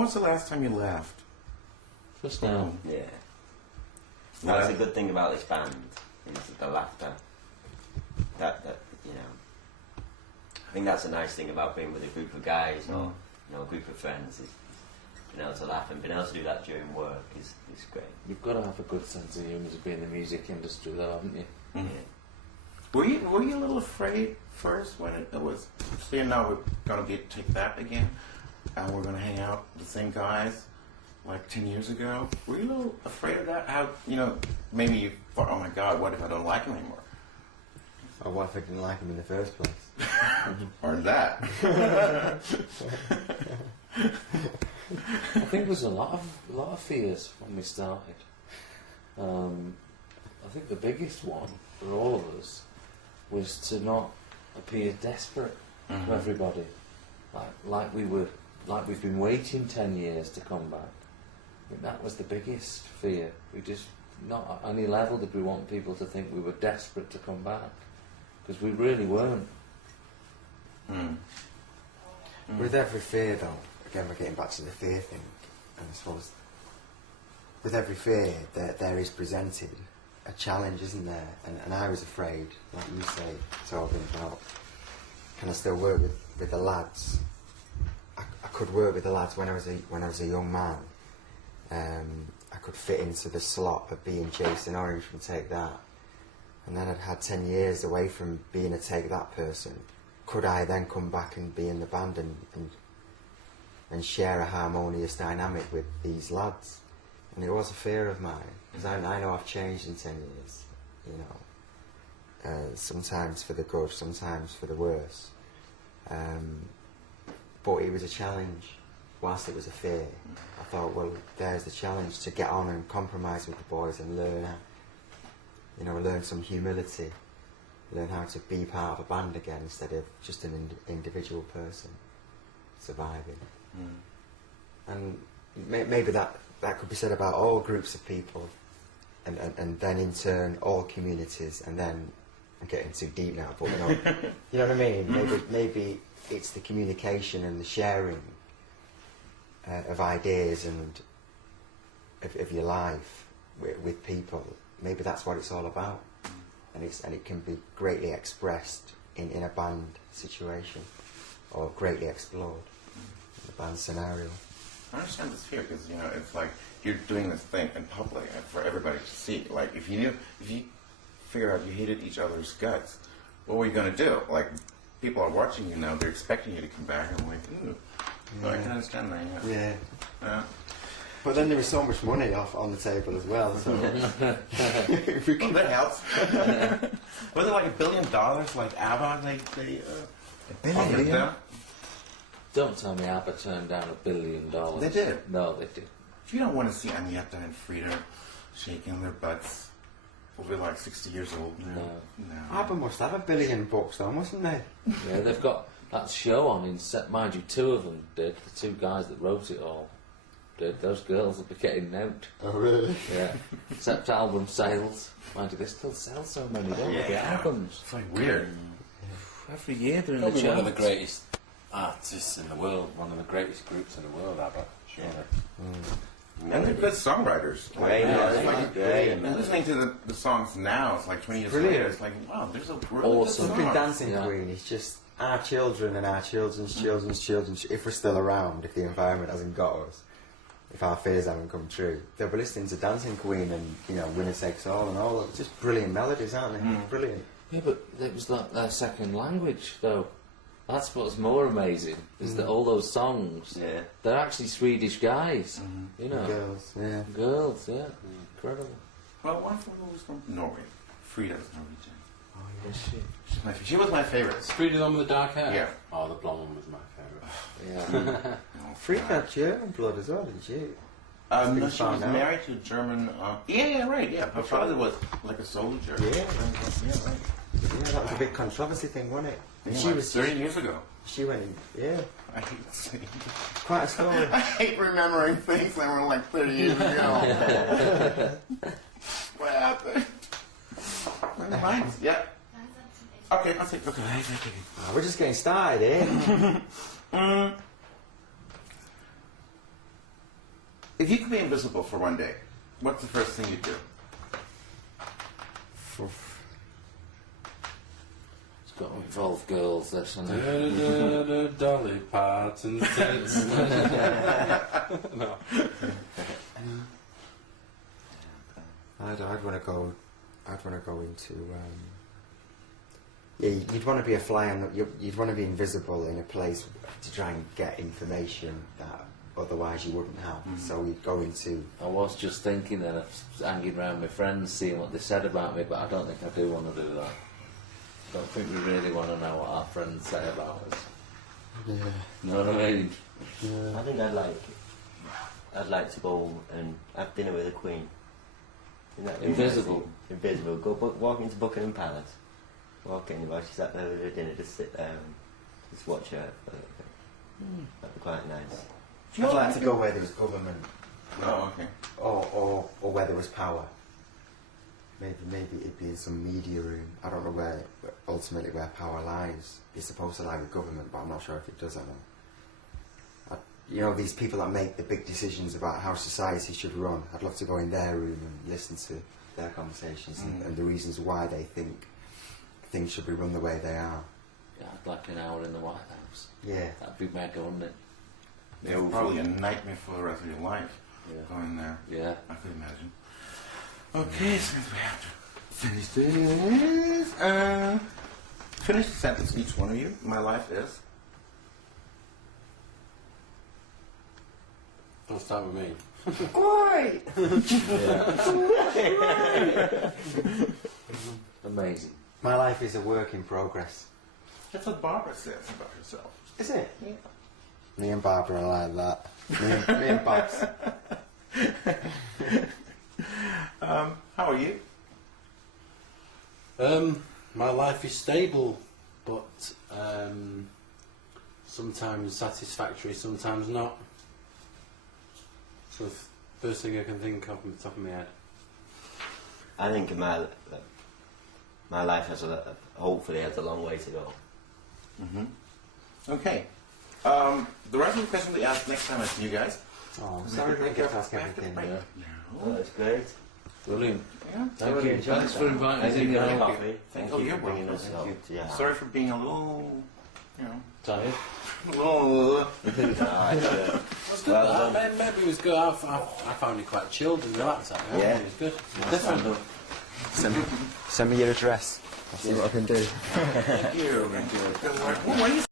when was the last time you laughed? Just now. Yeah. That's a good thing about this band, is the laughter. That you know, I think that's a nice thing about being with a group of guys or a group of friends, is being able to laugh, and being able to do that during work is great. You've got to have a good sense of humour to be in the music industry, though, haven't you? Mm-hmm. Yeah. Were you a little afraid first when it was saying, "No, we're going to take that again, and we're going to hang out with the same guys like 10 years ago"? Were you a little afraid of that? How, maybe you thought, "Oh my God, what if I don't like him anymore?" Or what if I didn't like him in the first place? Or that. I think there's a lot of fears when we started. I think the biggest one for all of us was to not appear desperate to everybody, like we've been waiting 10 years to come back. I think that was the biggest fear. We just, not at any level did we want people to think we were desperate to come back, because we really weren't. With every fear, though, again we're getting back to the fear thing, and I suppose with every fear there is presented a challenge, isn't there? And I was afraid, like you say, Torgen, about, can I still work with the lads? I could work with the lads when I was a young man. I could fit into the slot of being Jason Orange from Take That, and then I'd had 10 years away from being a Take That person. Could I then come back and be in the band and share a harmonious dynamic with these lads? And it was a fear of mine, because I know I've changed in 10 years, sometimes for the good, sometimes for the worse. But it was a challenge, whilst it was a fear. I thought, well, there's the challenge, to get on and compromise with the boys and learn some humility, learn how to be part of a band again instead of just an individual person surviving. And maybe that could be said about all groups of people, and then in turn all communities, and then I'm getting too deep now, but you know what I mean? Maybe it's the communication and the sharing of ideas and of your life with people. Maybe that's what it's all about, and it can be greatly expressed in a band situation, or greatly explored in a band scenario. I understand this fear, because it's like you're doing this thing in public and for everybody to see. Like if you figure out you hated each other's guts, what were you going to do? Like, people are watching you now; they're expecting you to come back. And I'm like, ooh. So I can understand that. Yeah. But then there was so much money on the table as well. So well, that helps. Was it like $1 billion? Like ABBA, they $1 billion? Don't tell me ABBA turned down $1 billion. They did. No, they did. If you don't want to see Agneta and Frida shaking their butts over like 60 years old. No. ABBA must have $1 billion bucks though, mustn't they? Yeah, they've got that show on in set. Mind you, 2 of them did. The 2 guys that wrote it all did. Those girls will be getting out. Oh really? Yeah. Except album sales. Mind you, they still sell so many, don't they? Albums. It's like weird. Every year they're in Probably the charts. one of the greatest artists in the world, one of the greatest groups in the world, ABBA. Sure. And they're good songwriters. And listening to the songs now, it's like 20 years later, it's like, wow, there's a really awesome good Fucking song. Dancing Queen is just our children and our children's children's children, if we're still around, if the environment hasn't got us, if our fears haven't come true, they'll be listening to Dancing Queen and Winner Takes All and all of just brilliant melodies, aren't they? Brilliant. Yeah, but it was like their second language, though. That's what's more amazing, is that all those songs, they're actually Swedish guys, Girls, yeah. Girls, yeah. Incredible. Well, one of them was from Norway. Frida's Norwegian. Oh, Yeah, she. She was my favorite. Frida, the one with the dark hair? Yeah. Oh, the blonde one was my favourite. Yeah. Frida had German blood as well, didn't she? No, she was married to a German. Right. Her father was like a soldier. Yeah. Yeah, right. Yeah, that was a big controversy thing, wasn't it? And Yeah, she like was 30 years ago. She went, yeah. I hate saying Quite a story. I hate remembering things that were like 30 years ago. What happened? Never mind. Yeah. Okay, I'll take. Okay. We're just getting started, eh? If you could be invisible for one day, what's the first thing you'd do? It's got to involve girls, this and Dolly Parton tits. No. I'd want to go. I'd want to go into. Yeah, you'd want to be a fly on the. You'd want to be invisible in a place to try and get information that otherwise you wouldn't have. So you'd go into. I was just thinking then of hanging around with friends, seeing what they said about me, but I don't think I do want to do that. I don't think we really want to know what our friends say about us. Yeah. You know what I mean? Yeah. I think I'd like to go and have dinner with the Queen. Isn't that Invisible. Invisible. Go walk into Buckingham Palace. Walk in while she's at her dinner, just sit there and just watch her for a little bit. That'd be quite nice. I'd like to go where there was government, Oh, okay. or where there was power. Maybe it'd be in some media room. I don't know where ultimately where power lies. It's supposed to lie with government, but I'm not sure if it does or not. You know, these people that make the big decisions about how society should run. I'd love to go in their room and listen to their conversations and the reasons why they think things should be run the way they are. Yeah, I'd like an hour in the White House. Yeah. That'd be mega, wouldn't it? It's probably a nightmare for the rest of your life going there. Yeah. I could imagine. Okay, so we have to finish this. Finish the sentence, each one of you. My life is. Don't start with me. Great! Amazing. My life is a work in progress. That's what Barbara says about herself. Is it? Yeah. Me and Barbara are like that. Me and Babs. How are you? My life is stable, but sometimes satisfactory, sometimes not. So first thing I can think of from the top of my head. I think my life has hopefully has a long way to go. Okay. The rest of the questions we ask next time I see you guys. Oh, sorry we didn't get to ask everything. Oh, that's great. Brilliant. Yeah. Thank you. Thanks for inviting us in. Thank Thank you. Thank Thank you you. for bringing You're us welcome. up. Yeah. Sorry for being a little, Tired? a little. That's good. Well that. Maybe it was good. I found it quite chilled and relaxed. Yeah. It was good. Different. Send me your address. I'll see what I can do. Thank you. Thank you. What do you